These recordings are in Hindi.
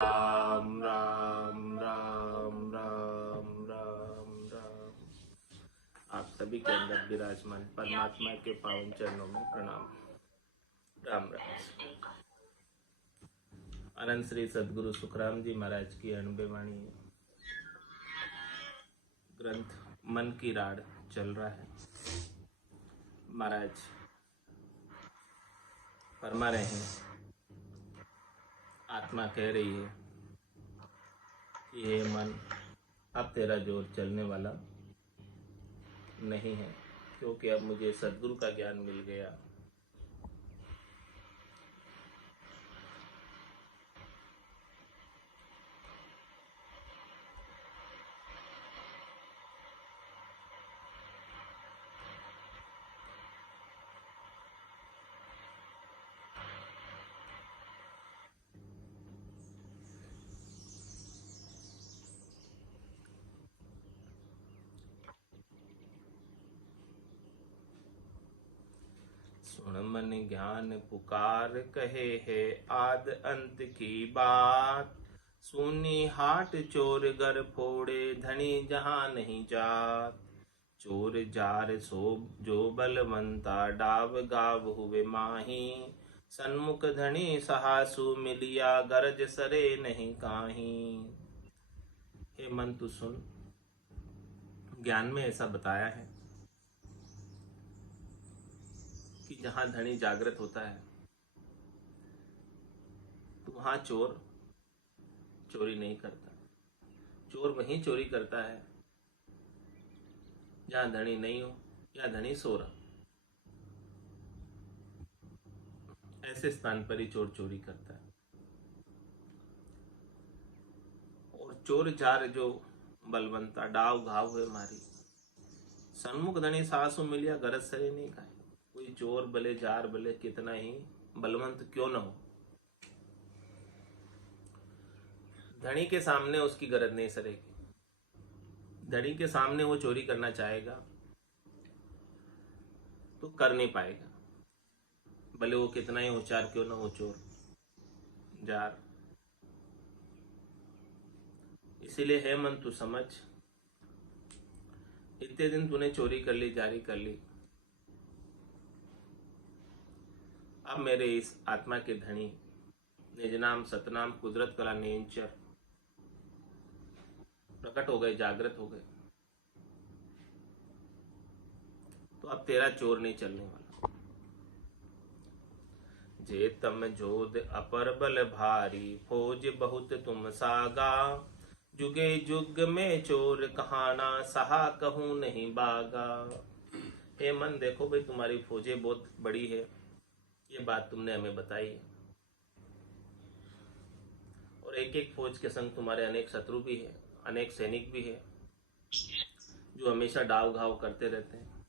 राम राम राम राम राम राम। आप सभी के अंदर विराजमान परमात्मा के पावन चरणों में प्रणाम। राम राम। अनंत श्री सदगुरु सुखराम जी महाराज की अणबे वाणी ग्रंथ मन की राड चल रहा है। महाराज फरमा रहे हैं, आत्मा कह रही है कि हे मन, अब तेरा जोर चलने वाला नहीं है, क्योंकि अब मुझे सदगुरु का ज्ञान मिल गया। सुन मन ज्ञान पुकार कहे है आद अंत की बात। सुनी हाट चोर गर फोड़े धनी जहां नहीं जात। चोर जार सो जो बलवंता डाव गाव हुए माही। सन्मुख धनी सहासु मिलिया गरज सरे नहीं काही। हे मन तू सुन, ज्ञान में ऐसा बताया है कि जहां धनी जागृत होता है तो वहां चोर चोरी नहीं करता। चोर वहीं चोरी करता है जहां धनी नहीं हो या धनी सो रहा। ऐसे स्थान पर ही चोर चोरी करता है। और चोर जार जो बलवंता डाव घाव हुए मारी। सन्मुख धनी सासु मिलिया गरज सरे नहीं खाए। कोई चोर भले जार भले कितना ही बलवंत क्यों न हो, धनी के सामने उसकी गरज नहीं सरेगी। धनी के सामने वो चोरी करना चाहेगा तो कर नहीं पाएगा, भले वो कितना ही होशियार क्यों ना हो, चोर जार। इसीलिए है मन तू समझ, इतने दिन तूने चोरी कर ली, जारी कर ली। अब मेरे इस आत्मा के धनी निज नाम सतनाम कुदरत कला नेंचर प्रकट हो गए, जागृत हो गए, तो अब तेरा चोर नहीं चलने वाला। जे तम जोध अपर बल भारी, फौज बहुत तुम सागा। जुगे जुग में चोर कहाना, सहा कहूं नहीं बागा। हे मन, देखो भाई, तुम्हारी फौजें बहुत बड़ी है, ये बात तुमने हमें बताई है। और एक एक फौज के संग तुम्हारे अनेक शत्रु भी है, अनेक सैनिक भी है जो हमेशा डाव घाव करते रहते हैं।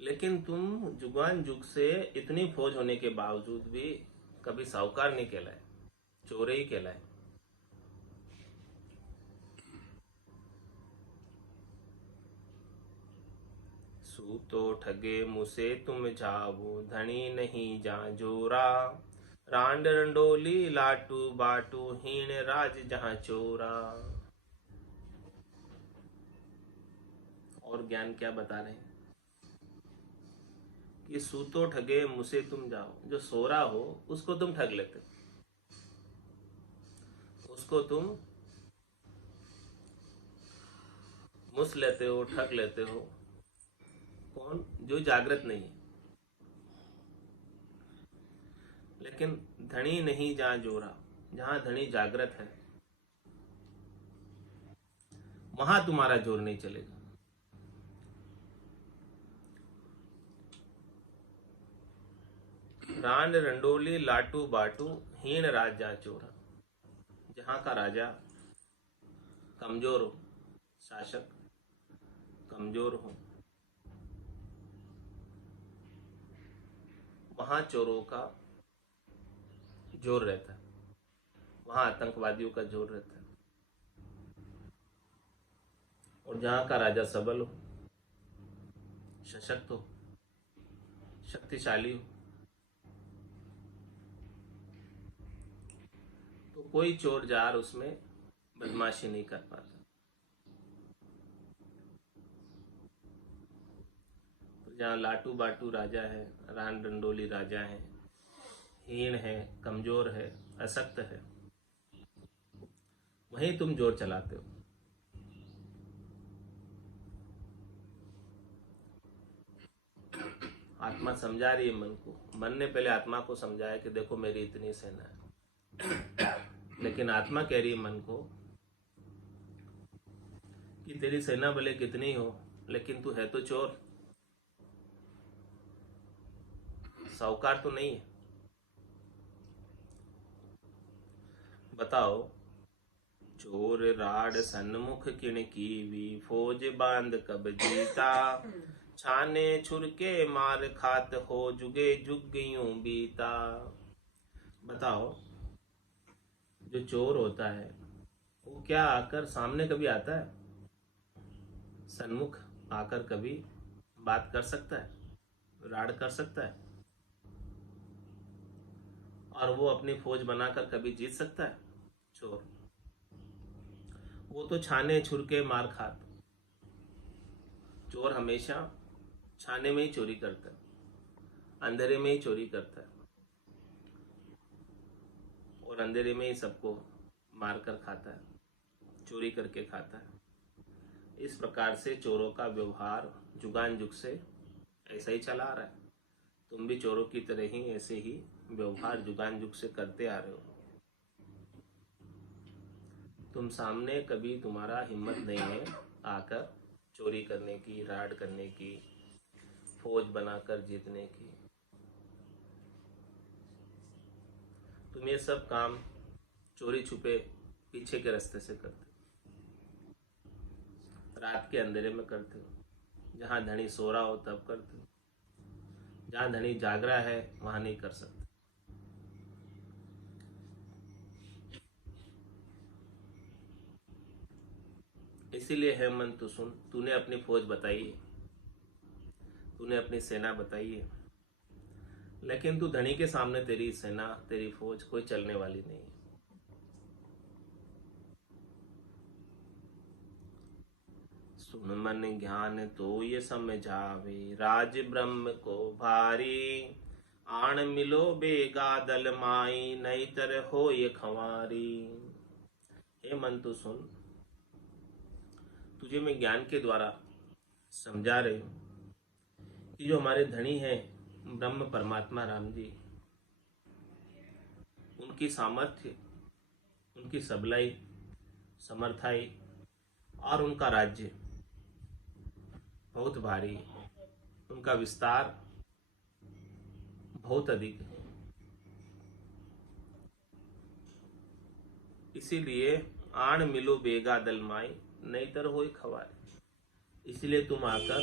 लेकिन तुम जुगान जुग से इतनी फौज होने के बावजूद भी कभी साहूकार नहीं कहलाए, चोरे ही कहलाए। सूतो ठगे मुसे तुम जाओ, धनी नहीं जा जोरा। रांड रंडोली लाटू बाटू, हीण राज जहां चोरा। और ज्ञान क्या बता रहे हैं कि सूतो ठगे मुसे तुम जाओ। जो सो रहा हो उसको तुम ठग लेते हो, उसको तुम मुस लेते हो, ठग लेते हो। कौन? जो जागृत नहीं है। लेकिन धनी नहीं जहां जोरा, जहां धनी जागृत है वहां तुम्हारा जोर नहीं चलेगा। रांड रंडोली लाटू बाटू, हीन राज जहां चोरा। जहां का राजा कमजोर हो, शासक कमजोर हो, वहां चोरों का जोर रहता है, वहां आतंकवादियों का जोर रहता है। और जहां का राजा सबल हो, सशक्त हो, शक्तिशाली हो, तो कोई चोर जार उसमें बदमाशी नहीं कर पाता। तो जहाँ लाटू बाटू राजा है, रान डंडोली राजा है, हीन है, कमजोर है, अशक्त है, वहीं तुम जोर चलाते हो। आत्मा समझा रही है मन को। मन ने पहले आत्मा को समझाया कि देखो मेरी इतनी सेना है, लेकिन आत्मा कह रही है मन को कि तेरी सेना भले कितनी हो, लेकिन तू है तो चोर, साहूकार तो नहीं है। बताओ, चोर राड सन्मुख किण कीवी, फौज बांध कब जीता, छाने छुरके मार खात हो, जुगे जुग यूं बीता। बताओ, जो चोर होता है वो क्या आकर सामने कभी आता है? सन्मुख आकर कभी बात कर सकता है? राड़ कर सकता है? और वो अपनी फौज बनाकर कभी जीत सकता है? चोर वो तो छाने छुरके मार खात। चोर हमेशा छाने में ही चोरी करता है, अंधेरे में ही चोरी करता है, और अंधेरे में ही सबको मार कर खाता है, चोरी करके खाता है। इस प्रकार से चोरों का व्यवहार जुगान जुग से ऐसा ही चला आ रहा है। तुम भी चोरों की तरह ही ऐसे ही व्यवहार जुगान जुग से करते आ रहे हो। तुम सामने कभी तुम्हारा हिम्मत नहीं है आकर चोरी करने की, राड करने की, फौज बनाकर जीतने की। तुम ये सब काम चोरी छुपे पीछे के रास्ते से करते हो, रात के अंधेरे में करते हो, जहां धनी सो रहा हो तब करते हो, जहां धनी जाग रहा है वहां नहीं कर सकते। इसीलिए है मन तू सुन, तूने अपनी फौज बताई है, तूने अपनी सेना बताई है, लेकिन तू धनी के सामने तेरी सेना, तेरी फौज कोई चलने वाली नहीं है। सुन मन ज्ञान तो ये समझावे, राज ब्रह्म को भारी, आण मिलो बेगा दल माई, नहीं तर हो ये खवारी। हे मन तू सुन, तुझे मैं ज्ञान के द्वारा समझा रही हूं कि जो हमारे धनी हैं ब्रह्म परमात्मा राम जी, उनकी सामर्थ्य, उनकी सबलाई, समर्थाई और उनका राज्य बहुत भारी है, उनका विस्तार बहुत अधिक है। इसीलिए आण मिलो बेगा दलमाई, नहीं तर हो खवारी। इसलिए तुम आकर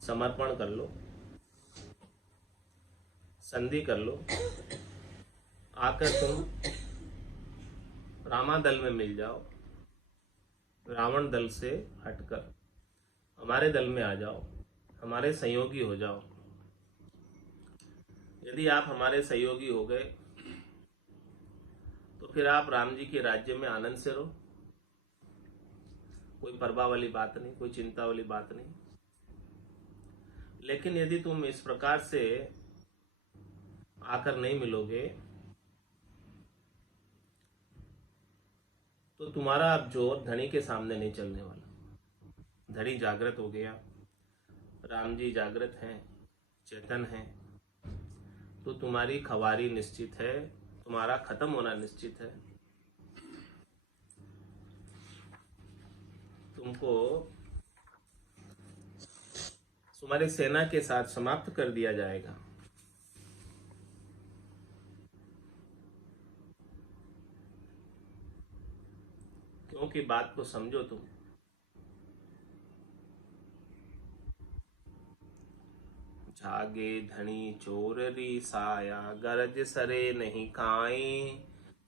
समर्पण कर लो, संधि कर लो, आकर तुम रामा दल में मिल जाओ, रावण दल से हटकर हमारे दल में आ जाओ, हमारे सहयोगी हो जाओ। यदि आप हमारे सहयोगी हो गए तो फिर आप राम जी के राज्य में आनंद से रहो, कोई परवाह वाली बात नहीं, कोई चिंता वाली बात नहीं। लेकिन यदि तुम इस प्रकार से आकर नहीं मिलोगे तो तुम्हारा अब जोर धनी के सामने नहीं चलने वाला। धनी जागृत हो गया, राम जी जागृत हैं, चेतन हैं, तो तुम्हारी खवारी निश्चित है, तुम्हारा खत्म होना निश्चित है। तुमको तुम्हारी सेना के साथ समाप्त कर दिया जाएगा। क्योंकि बात को समझो तुम। जागे धनी चोर री साया, गरज सरे नहीं खाई,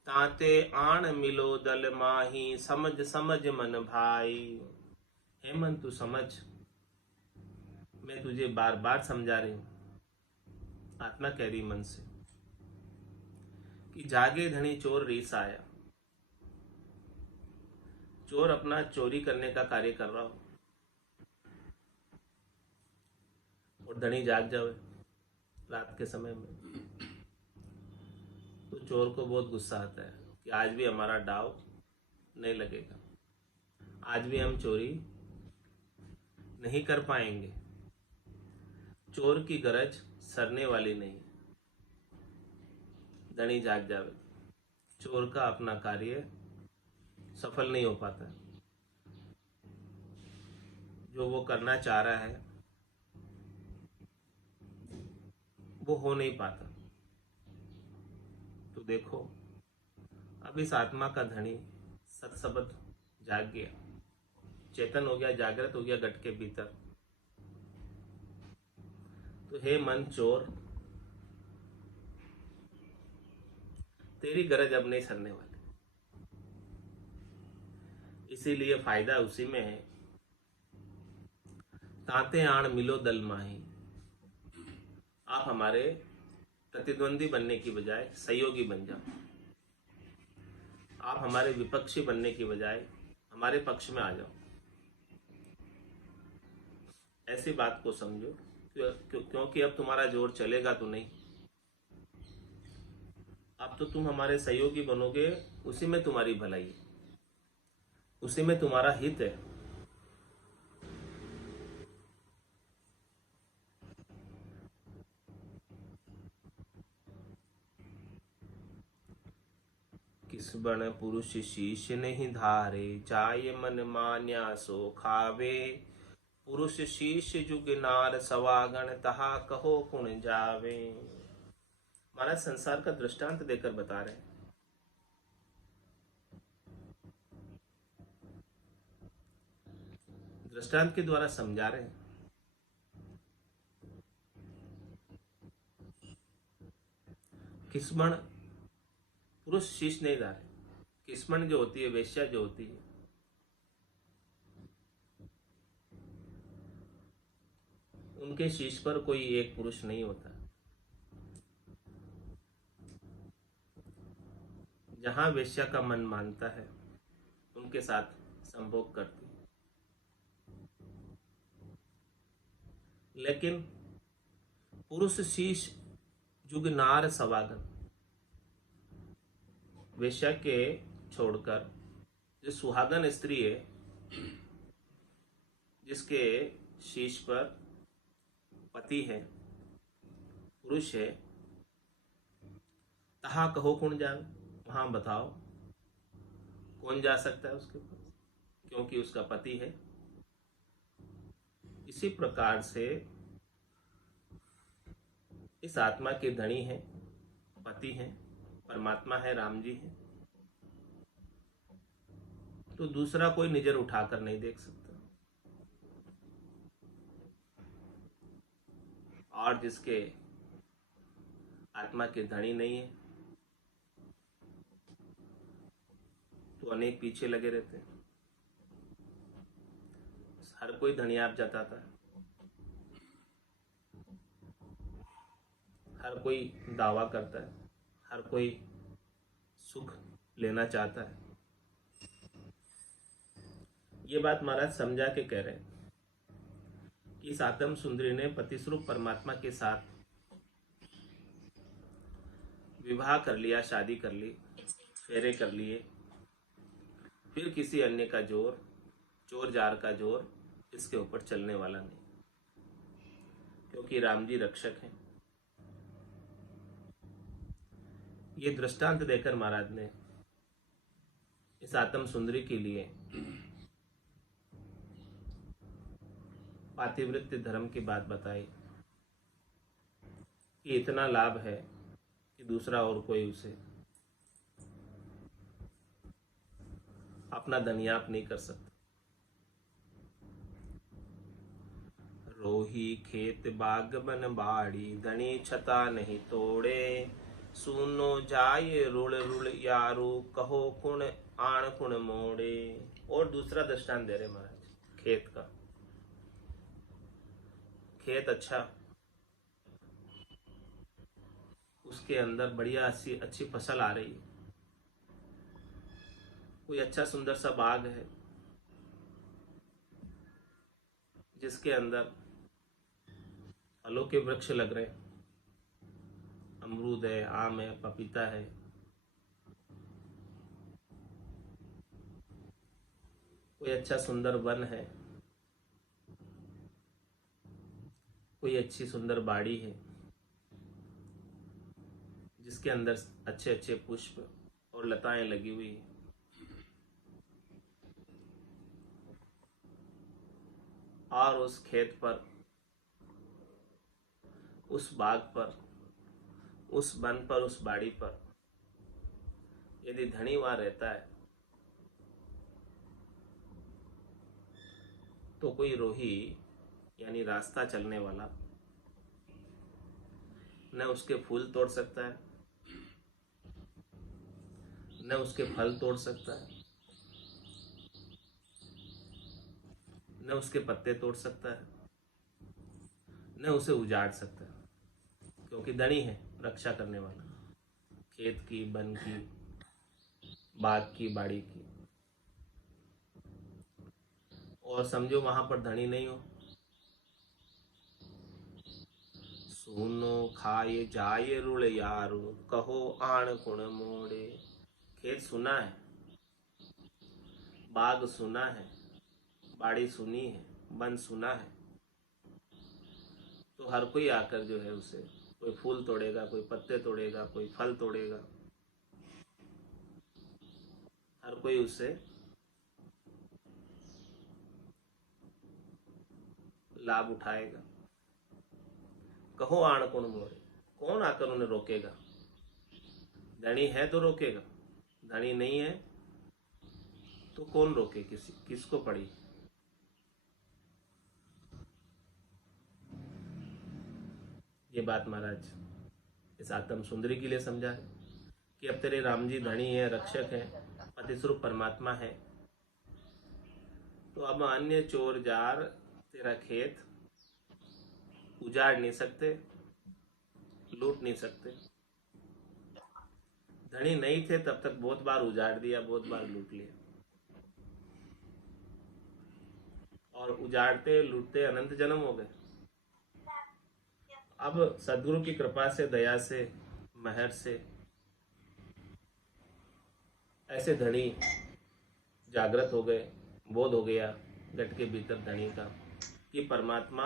ताते आण मिलो दल माही, समझ समझ मन भाई। हे मन तू समझ, मैं तुझे बार बार समझा रही हूं। आत्मा कह रही मन से कि जागे धनी चोर रीस आया। चोर अपना चोरी करने का कार्य कर रहा हो और धनी जाग जावे रात के समय में, तो चोर को बहुत गुस्सा आता है कि आज भी हमारा डाव नहीं लगेगा, आज भी हम चोरी नहीं कर पाएंगे। चोर की गरज सरने वाली नहीं। धनी जाग जावे, चोर का अपना कार्य सफल नहीं हो पाता। जो वो करना चाह रहा है वो हो नहीं पाता। तो देखो, अब इस आत्मा का धनी सत्सबद जाग गया, चेतन हो गया, जागृत हो गया घट के भीतर। तो हे मन चोर, तेरी गरज अब नहीं सरने वाली। इसीलिए फायदा उसी में है, ताते आण मिलो दल माही। आप हमारे प्रतिद्वंदी बनने की बजाय सहयोगी बन जाओ। आप हमारे विपक्षी बनने की बजाय हमारे पक्ष में आ जाओ। ऐसी बात को समझो, क्योंकि अब तुम्हारा जोर चलेगा तो नहीं। अब तो तुम हमारे सहयोगी बनोगे, उसी में तुम्हारी भलाई है, उसी में तुम्हारा हित है। किस बण पुरुष शीश नहीं धारे, जाय मन मान्या सो खावे। पुरुष शीश जुग नार सवागण, तहा कहो कुण जावे। महाराज संसार का दृष्टांत देकर बता रहे हैं। दृष्टांत के द्वारा समझा रहे हैं। किस्मण पुरुष शीश नहीं धारे। किस्मण जो होती है, वेश्या जो होती है, उनके शीश पर कोई एक पुरुष नहीं होता। जहां वेश्या का मन मानता है उनके साथ संभोग करती है। लेकिन पुरुष शीश जुग नार सवागन, वेश्या के छोड़कर जो सुहागन स्त्री है, जिसके शीश पर पति है, पुरुष है, तहा कहो कौन जाए, वहां बताओ कौन जा सकता है उसके पास, क्योंकि उसका पति है। इसी प्रकार से इस आत्मा के धनी है, पति है, परमात्मा है, राम जी है। तो दूसरा कोई नजर उठाकर नहीं देख सकता। और जिसके आत्मा के धनी नहीं है तो अनेक पीछे लगे रहते हैं। हर कोई धनियार जताता है, हर कोई दावा करता है, हर कोई सुख लेना चाहता है। ये बात महाराज समझा के कह रहे हैं कि इस आत्म सुंदरी ने पतिस्वरूप परमात्मा के साथ विवाह कर लिया, शादी कर ली, फेरे कर लिए, फिर किसी अन्य का जोर, चोर जार का जोर इसके ऊपर चलने वाला नहीं, क्योंकि राम जी रक्षक हैं। ये दृष्टांत देकर महाराज ने इस आत्म सुंदरी के लिए पातिव्रत्य धर्म की बात बताई कि इतना लाभ है कि दूसरा और कोई उसे अपना धनियाप नहीं कर सकता। रोही खेत बाग बन बाड़ी, धनी छता नहीं तोड़े। सुनो जाय रुल रुल यारू, कहो कुण आण कुण मोड़े। और दूसरा दृष्टांत दे रहे महाराज खेत का। खेत अच्छा, उसके अंदर बढ़िया अच्छी अच्छी फसल आ रही है, कोई अच्छा सुंदर सा बाग है जिसके अंदर फलों के वृक्ष लग रहे हैं, अमरूद है, आम है, पपीता है, कोई अच्छा सुंदर वन है, कोई अच्छी सुंदर बाड़ी है जिसके अंदर अच्छे अच्छे पुष्प और लताएं लगी हुई है। और उस खेत पर, उस बाग पर, उस वन पर, उस बाड़ी पर यदि धनी वहां रहता है तो कोई रोही यानी रास्ता चलने वाला न उसके फूल तोड़ सकता है, न उसके फल तोड़ सकता है, न उसके पत्ते तोड़ सकता है, न उसे उजाड़ सकता है, क्योंकि धनी है रक्षा करने वाला, खेत की, वन की, बाग की, बाड़ी की। और समझो वहां पर धनी नहीं हो, सुनो खाए जाए रुल यारो, कहो आण कुण मोड़े। खेत सुना है, बाग सुना है, बाड़ी सुनी है, वन सुना है, तो हर कोई आकर जो है उसे कोई फूल तोड़ेगा, कोई पत्ते तोड़ेगा, कोई फल तोड़ेगा, हर कोई उससे लाभ उठाएगा। कहो आण कुण मोड़े, कौन आकर उन्हें रोकेगा? धनी है तो रोकेगा, धनी नहीं है तो कौन रोके? किसको पड़ी? ये बात महाराज इस आत्म सुंदरी के लिए समझा है कि अब तेरे राम जी धनी है, रक्षक है, पति स्वरूप परमात्मा है, तो अब अन्य चोर जार तेरा खेत उजाड़ नहीं सकते, लूट नहीं सकते। धनी नहीं थे तब तक बहुत बार उजाड़ दिया, बहुत बार लूट लिया, और उजाड़ते लूटते अनंत जन्म हो गए। अब सदगुरु की कृपा से, दया से, मेहर से ऐसे धनी जागृत हो गए, बोध हो गया घट के भीतर धनी का कि परमात्मा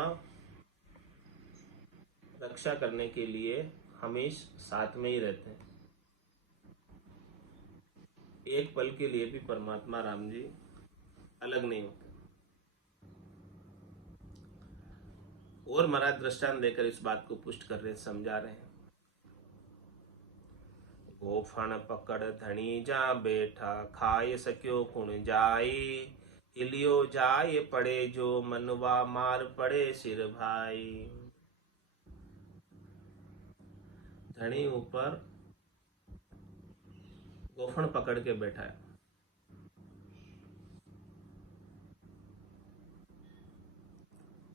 रक्षा करने के लिए हमेशा साथ में ही रहते हैं। एक पल के लिए भी परमात्मा राम जी अलग नहीं होते। और महाराज दृष्टांत देकर इस बात को पुष्ट कर रहे, समझा रहे हैं। गोफण पकड़ धनी जा बैठा, खाए सक्यो कुण जाए, हिलियो जाए पड़े जो मनवा, मार पड़े सिर भाई। धनी ऊपर गोफण पकड़ के बैठा है,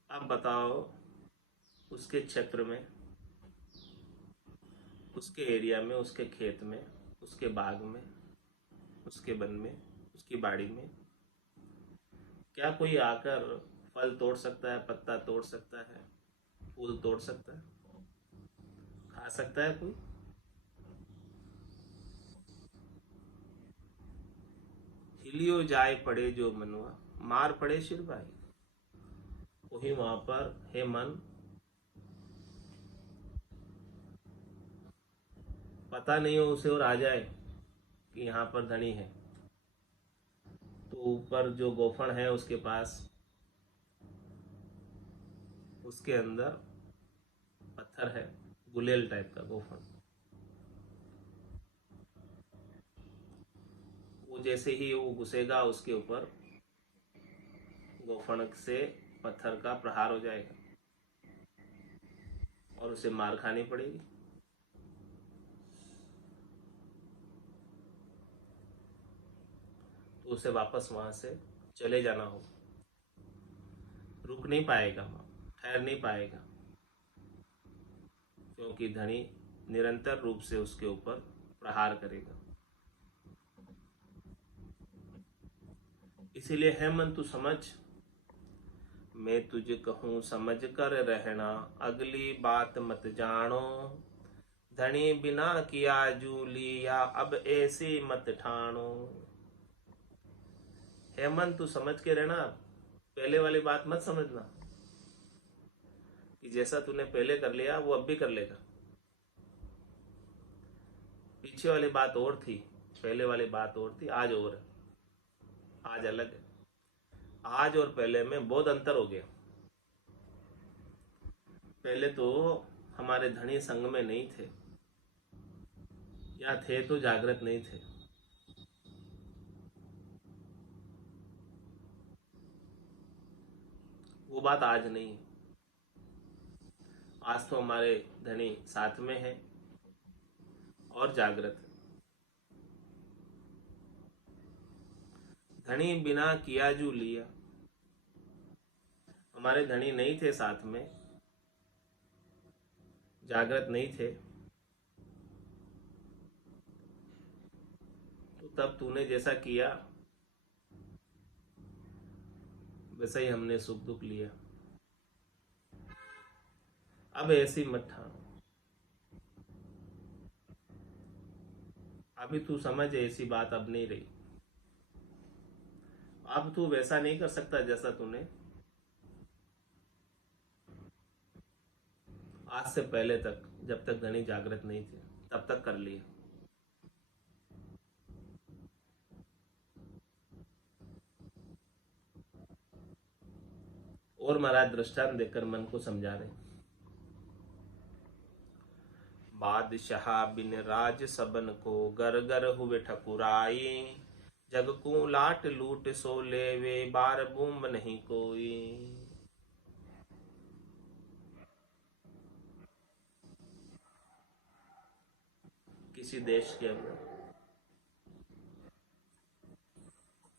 अब बताओ उसके क्षेत्र में, उसके एरिया में, उसके खेत में, उसके बाग में, उसके वन में, उसकी बाड़ी में क्या कोई आकर फल तोड़ सकता है, पत्ता तोड़ सकता है, फूल तोड़ सकता है, खा सकता है कोई? हिलियो जाए पड़े जो मनवा, मार पड़े सिर भाई। वही वहां पर हे मन, पता नहीं हो उसे और आ जाए कि यहाँ पर धनी है, तो ऊपर जो गोफण है उसके पास, उसके अंदर पत्थर है, गुलेल टाइप का गोफण, वो जैसे ही वो घुसेगा उसके ऊपर गोफण से पत्थर का प्रहार हो जाएगा और उसे मार खानी पड़ेगी। तो उसे वापस वहां से चले जाना होगा, रुक नहीं पाएगा, ठहर नहीं पाएगा, क्योंकि धनी निरंतर रूप से उसके ऊपर प्रहार करेगा। इसीलिए है मन तू समझ, मैं तुझे कहूँ समझ कर रहना, अगली बात मत जानो। धनी बिना किया जू लिया, अब ऐसी मत ठानो। है मन तू समझ के रहना, पहले वाली बात मत समझना कि जैसा तूने पहले कर लिया वो अब भी कर लेगा। पीछे वाली बात और थी, पहले वाली बात और थी, आज और है, आज अलग है। आज और पहले में बहुत अंतर हो गया। पहले तो हमारे धनी संग में नहीं थे, या थे तो जागृत नहीं थे। वो बात आज नहीं है। आज तो हमारे धनी साथ में है और जागृत है। धनी बिना किया जू लिया, हमारे धनी नहीं थे साथ में, जागृत नहीं थे, तो तब तूने जैसा किया वैसा ही हमने सुख दुख लिया। अब ऐसी मत ठानो, अभी तू समझ ऐसी बात अब नहीं रही। अब तू वैसा नहीं कर सकता जैसा तूने आज से पहले तक, जब तक धनी जागृत नहीं थे तब तक कर लिया। और महाराज दृष्टांत देकर मन को समझा रहे, बादशाह बिन राज सबन को, गर गर हुए ठकुराई। जग को लाट लूट सो लेवे, बार बूम नहीं कोई। किसी देश के अंदर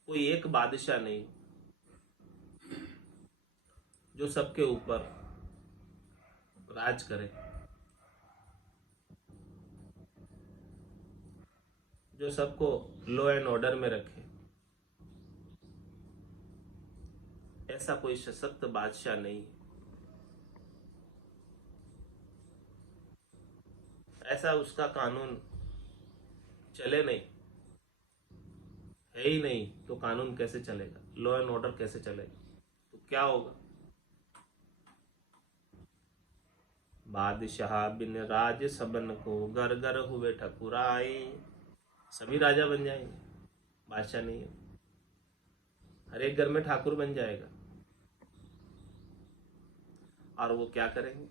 कोई एक बादशाह नहीं जो सबके ऊपर राज करे, जो सबको लॉ एंड ऑर्डर में रखे। ऐसा कोई सशक्त बादशाह नहीं, ऐसा उसका कानून चले नहीं, है ही नहीं, तो कानून कैसे चलेगा, लॉ एंड ऑर्डर कैसे चलेगा, तो क्या होगा। बादशाह बिन राज सबन को, गर गर हुए ठकुराई। सभी राजा बन जाएंगे, बादशाह नहीं है, हर एक घर में ठाकुर बन जाएगा। और वो क्या करेंगे,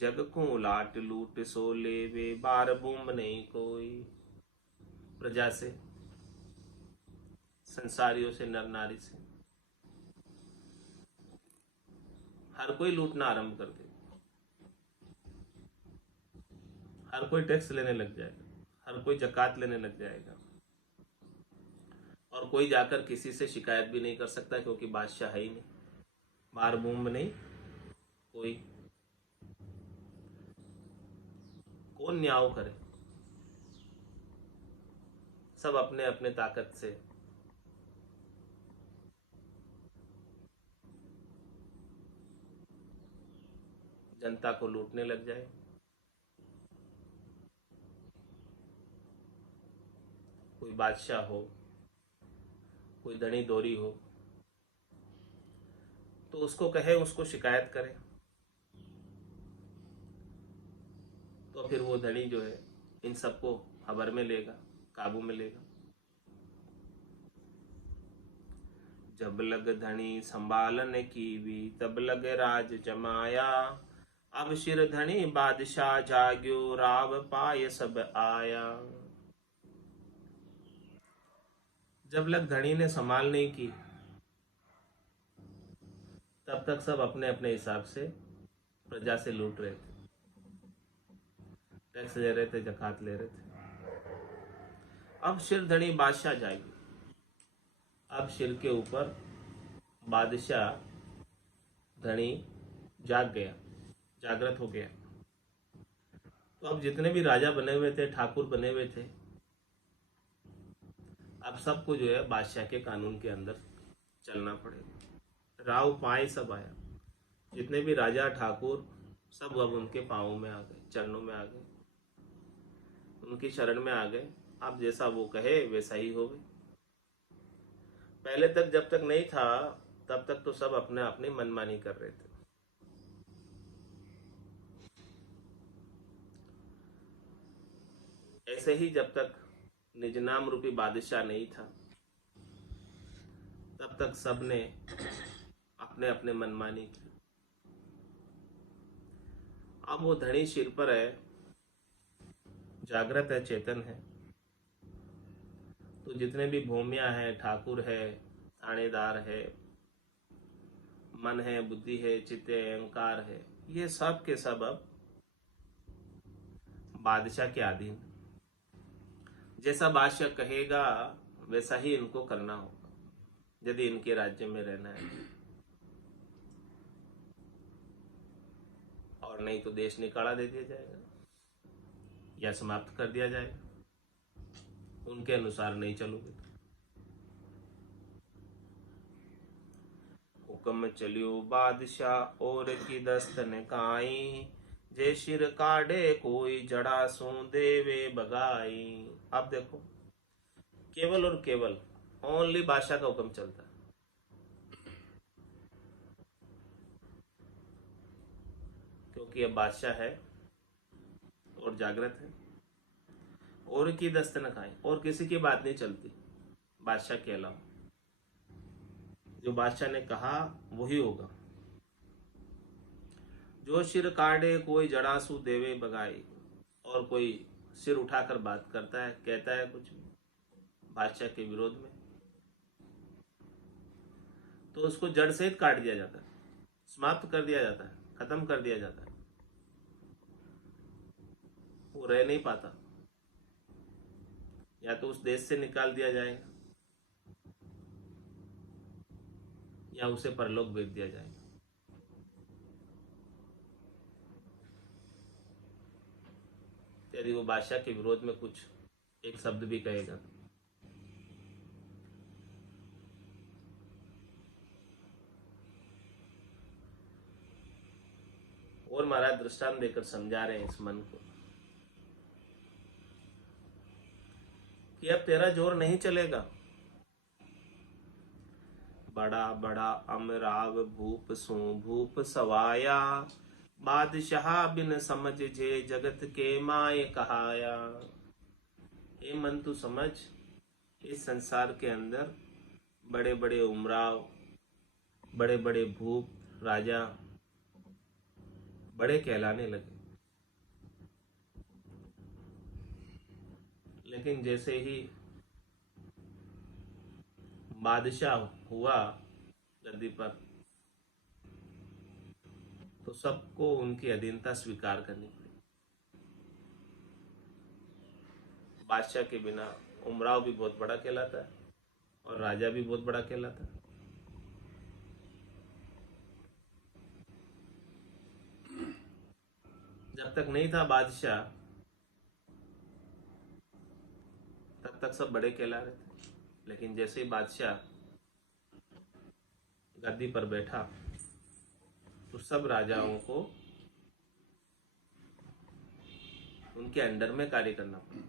जग को लाट लूट सो लेवे, बार बूम नहीं कोई। प्रजा से, संसारियों से, नर नारी से हर कोई लूटना आरंभ कर दे, हर कोई टैक्स लेने लग जाएगा, हर कोई जकात लेने लग जाएगा, और कोई जाकर किसी से शिकायत भी नहीं कर सकता क्योंकि बादशाह है ही नहीं, बार बूम नहीं कोई। कौन न्याय करे, सब अपने अपने ताकत से जनता को लूटने लग जाए। कोई बादशाह हो, कोई धनी दोरी हो, तो उसको कहे, उसको शिकायत करे, तो फिर वो धनी जो है इन सबको खबर में लेगा, काबू में लेगा। जब लग धनी संभालन की भी, तब लग राज जमाया। अब शिर धनी बादशाह जाग्यो, राव पाय सब आया। जब लग धनी ने संभाल नहीं की, तब तक सब अपने अपने हिसाब से प्रजा से लूट रहे थे, टैक्स ले रहे थे, जकात ले रहे थे। अब शिर धनी बादशाह जाएगी, अब शिर के ऊपर बादशाह धनी जाग गया, जागृत हो गया। तो अब जितने भी राजा बने हुए थे, ठाकुर बने हुए थे, अब सबको जो है बादशाह के कानून के अंदर चलना पड़ेगा। राव पाए सब आया, जितने भी राजा ठाकुर सब अब उनके पाँवों में आ गए, चरणों में आ गए, उनकी शरण में आ गए। अब जैसा वो कहे वैसा ही हो गए। पहले तक जब तक नहीं था तब तक तो सब अपने अपनी मनमानी कर रहे थे। ऐसे ही जब तक निज नाम रूपी बादशाह नहीं था तब तक सबने अपने अपने मनमानी की। अब वो धनी सिर पर है, जागृत है, चेतन है, तो जितने भी भूमिया है, ठाकुर है, थानेदार है, मन है, बुद्धि है, चित्त है, अहंकार है, ये सब के सब अब बादशाह के अधीन। जैसा बादशाह कहेगा वैसा ही इनको करना होगा यदि इनके राज्य में रहना है, और नहीं तो देश निकाला दे दिया जाएगा या समाप्त कर दिया जाएगा उनके अनुसार नहीं चलोगे तो। हुक्म चलियो बादशाह और की दस्तन काई, जे सिर काढ़े कोई जड़ा सू देवे बगाई। अब देखो, केवल और केवल ओनली बादशाह का हुक्म चलता है, क्योंकि अब बादशाह है और जागृत है। और की दस्तन खाए, और किसी की बात नहीं चलती बादशाह के अलावा। जो बादशाह ने कहा वही होगा। जो सिर काटे कोई जड़ासू देवे बगाई, और कोई सिर उठाकर बात करता है, कहता है कुछ बादशाह के विरोध में, तो उसको जड़ सहित काट दिया जाता है, समाप्त कर दिया जाता है, खत्म कर दिया जाता है, वो रह नहीं पाता। या तो उस देश से निकाल दिया जाएगा या उसे परलोक भेज दिया जाएगा। यदि वो बादशाह के विरोध में कुछ एक शब्द भी कहेगा। और महाराज दृष्टांत देकर समझा रहे हैं इस मन को कि अब तेरा जोर नहीं चलेगा। बड़ा बड़ा अमराव भूप सू भूप सवाया, बादशाह बिन समझ जे जगत के माय कहाया। हे मन तू समझ, इस संसार के अंदर बड़े बड़े उमराव, बड़े बड़े भूप, राजा बड़े कहलाने लगे, लेकिन जैसे ही बादशाह हुआ गद्दी पर, तो सबको उनकी अधीनता स्वीकार करनी पड़ी। बादशाह के बिना उमराव भी बहुत बड़ा कहलाता है और राजा भी बहुत बड़ा कहलाता है। जब तक नहीं था बादशाह तब तक सब बड़े कहला रहे थे, लेकिन जैसे ही बादशाह गद्दी पर बैठा तो सब राजाओं को उनके अंडर में कार्य करना पड़ा।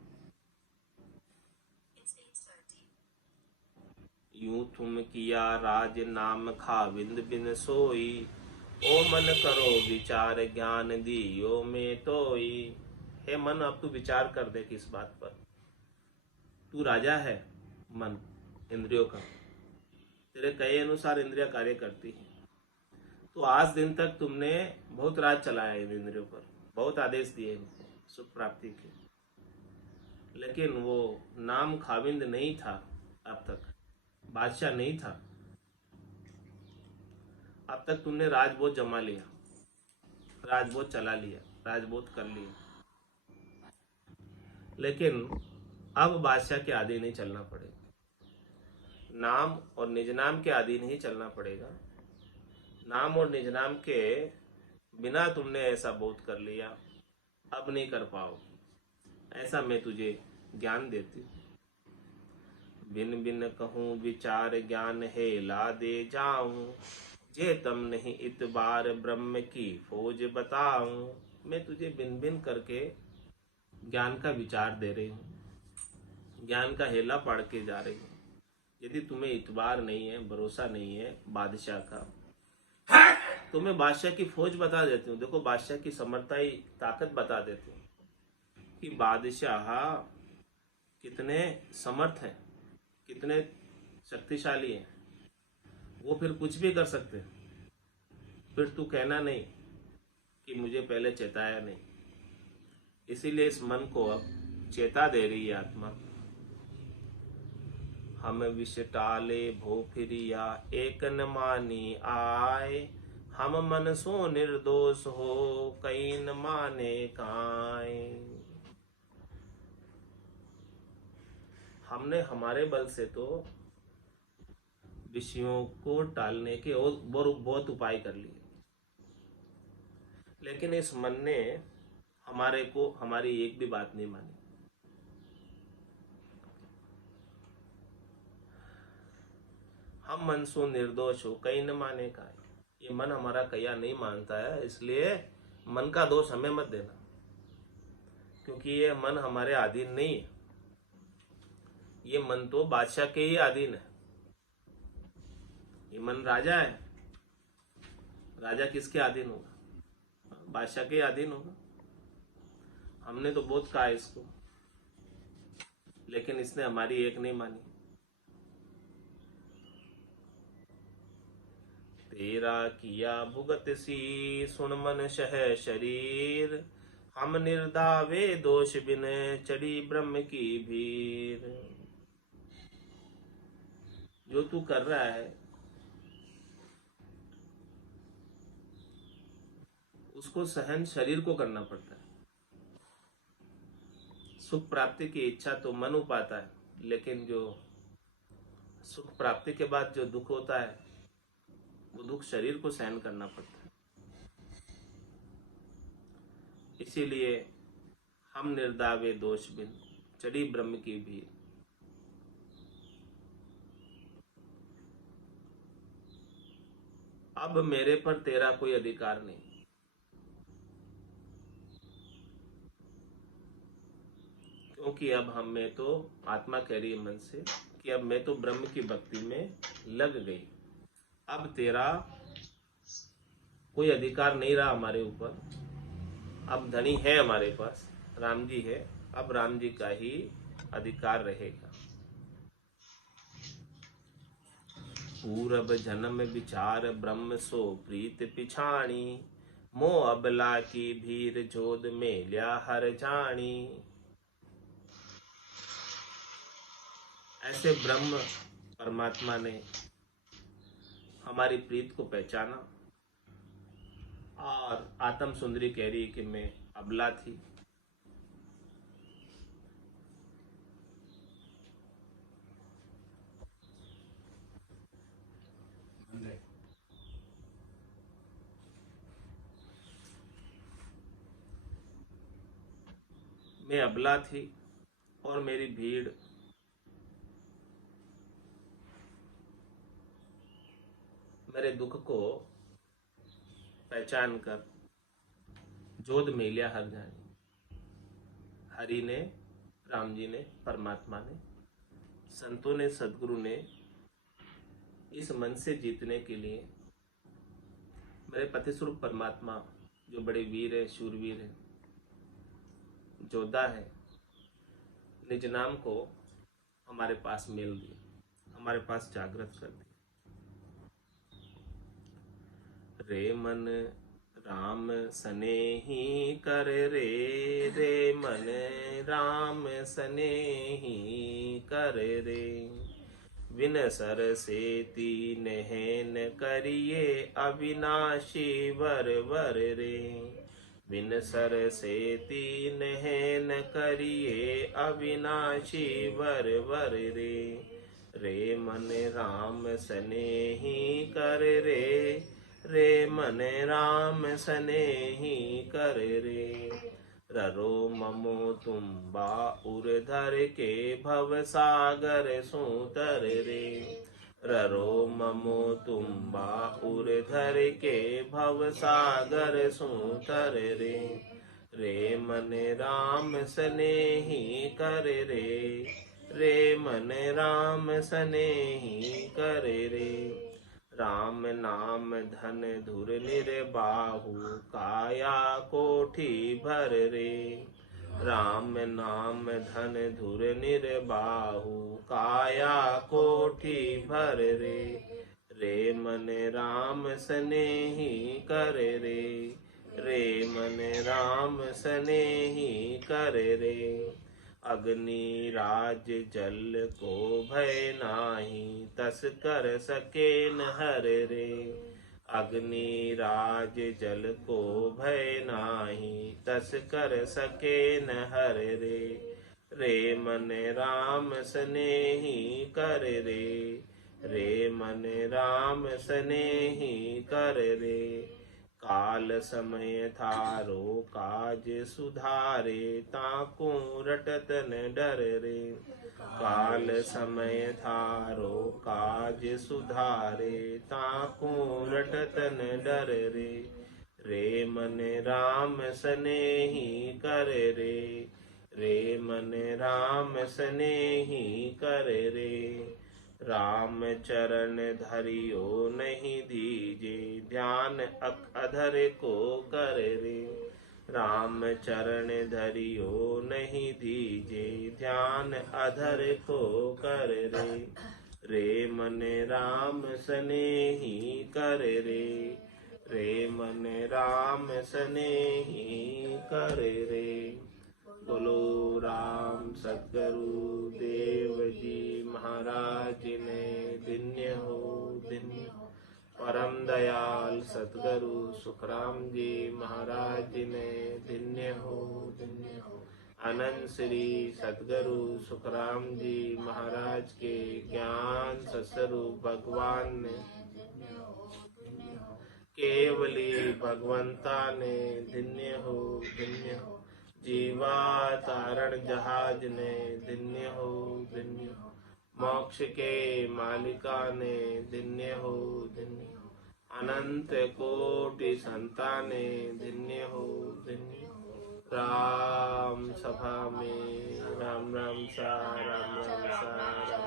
यूं तुम किया राज नाम खाविंद बिन सोई, ओ मन करो विचार ज्ञान दियो में तोई। हे मन, अब तू विचार कर दे किस बात पर। तू राजा है, मन इंद्रियों का, तेरे कहे अनुसार इंद्रियां कार्य करती है। तो आज दिन तक तुमने बहुत राज चलाया इन इंद्रियों पर, बहुत आदेश दिए इनको सुख प्राप्ति के, लेकिन वो नाम खाविंद नहीं था, अब तक बादशाह नहीं था। अब तक तुमने राजभोज जमा लिया, राजभोज चला लिया, राजभोज कर लिया, लेकिन अब बादशाह के अधीन नहीं चलना पड़ेगा, नाम और निज नाम के अधीन ही चलना पड़ेगा। नाम और निज नाम के बिना तुमने ऐसा बोध कर लिया अब नहीं कर पाओगे। ऐसा मैं तुझे ज्ञान देती हूँ। बिन बिन कहूँ विचार ज्ञान है ला दे जाऊं, जे तम नहीं इतबार ब्रह्म की फौज बताऊं। मैं तुझे बिन बिन करके ज्ञान का विचार दे रही हूँ, ज्ञान का हेला पढ़ के जा रही हूँ। यदि तुम्हें इतबार नहीं है, भरोसा नहीं है बादशाह का, तो मैं बादशाह की फौज बता देती हूँ। देखो बादशाह की समर्थाई ताकत बता देती हूँ कि बादशाह कितने समर्थ हैं, कितने शक्तिशाली हैं। वो फिर कुछ भी कर सकते हैं। फिर तू कहना नहीं कि मुझे पहले चेताया नहीं। इसीलिए इस मन को अब चेता दे रही है आत्मा। हम विष टाले भो फिरिया एक न मानी आए, हम मन सो निर्दोष हो कई न माने काए। हमने हमारे बल से तो विषयों को टालने के और बहुत उपाय कर लिए, लेकिन इस मन ने हमारी एक भी बात नहीं मानी। हम मन सो निर्दोष हो कहीं न माने का। ये मन हमारा कया नहीं मानता है, इसलिए मन का दोष हमें मत देना, क्योंकि ये मन हमारे अधीन नहीं है। ये मन तो बादशाह के ही अधीन है। ये मन राजा है। राजा किसके अधीन होगा? बादशाह के अधीन होगा। हमने तो बहुत कहा इसको, लेकिन इसने हमारी एक नहीं मानी। तेरा किया भुगत सी सुन मन शह शरीर, हम निर्दावे दोष बिन चढ़ी ब्रह्म की भीर। जो तू कर रहा है उसको सहन शरीर को करना पड़ता है। सुख प्राप्ति की इच्छा तो मन उपाता है, लेकिन जो सुख प्राप्ति के बाद जो दुख होता है वो दुख शरीर को सहन करना पड़ता है। इसीलिए हम निर्दावे दोष बिन चढ़ी ब्रह्म की भीर। अब मेरे पर तेरा कोई अधिकार नहीं, क्योंकि अब हमें तो आत्मा कह रही है मन से कि अब मैं तो ब्रह्म की भक्ति में लग गई। अब तेरा कोई अधिकार नहीं रहा हमारे ऊपर। अब धनी है हमारे पास, राम जी है। अब राम जी का ही अधिकार रहेगा। पूरब जन्म विचार ब्रह्म सो प्रीत पिछाणी, मोह अबला की भीर जोद में लिया हर जानी। ऐसे ब्रह्म परमात्मा ने हमारी प्रीत को पहचाना, और आत्म सुंदरी कह रही है कि मैं अबला थी। मैं अबला थी और मेरी भीड़ मेरे दुख को पहचान कर जोध में लिया हर जानी। हरि ने, राम जी ने, परमात्मा ने, संतों ने, सदगुरु ने इस मन से जीतने के लिए मेरे पति स्वरूप परमात्मा जो बड़े वीर है, शूरवीर है, जोधा है, निज नाम को हमारे पास मेल दिया, हमारे पास जागृत कर दिया। रे मन राम सनेही कर रे, रे मन राम सनेही कर रे। विन सर से तीन हेन करिए, अविनाशी वर वर रे। बिन सर से तीन हेन करिए, अविनाशी वर वर रे। रे मन राम सनेही कर रे, रे मन राम सनेही कर रे। ररो ममो तुम बाउर धर के भव सागर सूतर रे। ररो ममो तुम बाउर धर के भव सागर सूतर रे। रे मन राम सनेही कर रे। रे मन राम सनेही कर रे। राम नाम धन धुर निर्बाहु काया कोठी भर रे। राम नाम धन धुर निर्बाहु काया कोठी भर रे। रे मन राम सनेही कर रे। रे मन राम सनेही कर रे। अग्नि राज जल को भय नाही तस कर सके न हर रे। अग्नि राज जल को भय नाही तस कर सके न हर रे। रे मन राम सनेही कर रे। रे मन राम सनेही कर रे। काल समय थारो काज सुधारे ताकू रटत न डर रे। काल समय थारो काज सुधारे ताकू रटत न डर रे। रे मन राम सनेही कर रे। रे मन राम सनेही कर रे। राम चरण धरियो नहीं दीजे ध्यान अधर को कर रे। राम चरण धरियो नहीं दीजे ध्यान अधर को कर रे। रे मन राम सनेही कर रे। रे मन राम सनेही कर रे। बोलो राम सद्गुरु देव जी महाराज ने धन्य हो धन्य हो। परम दयाल सद्गुरु सुखराम जी महाराज ने धन्य हो धन्य हो। अनंत श्री सद्गुरु सुखराम जी महाराज के ज्ञान सस्वरूप भगवान ने केवली भगवंता ने धन्य हो धन्य हो। जीवा तारण जहाज ने धन्य हो धन्य हो। मोक्ष के मालिका ने धन्य हो धन्य हो। अनंत कोटि संताने धन्य हो धन्य हो। राम सभा में राम राम सा राम राम सा राम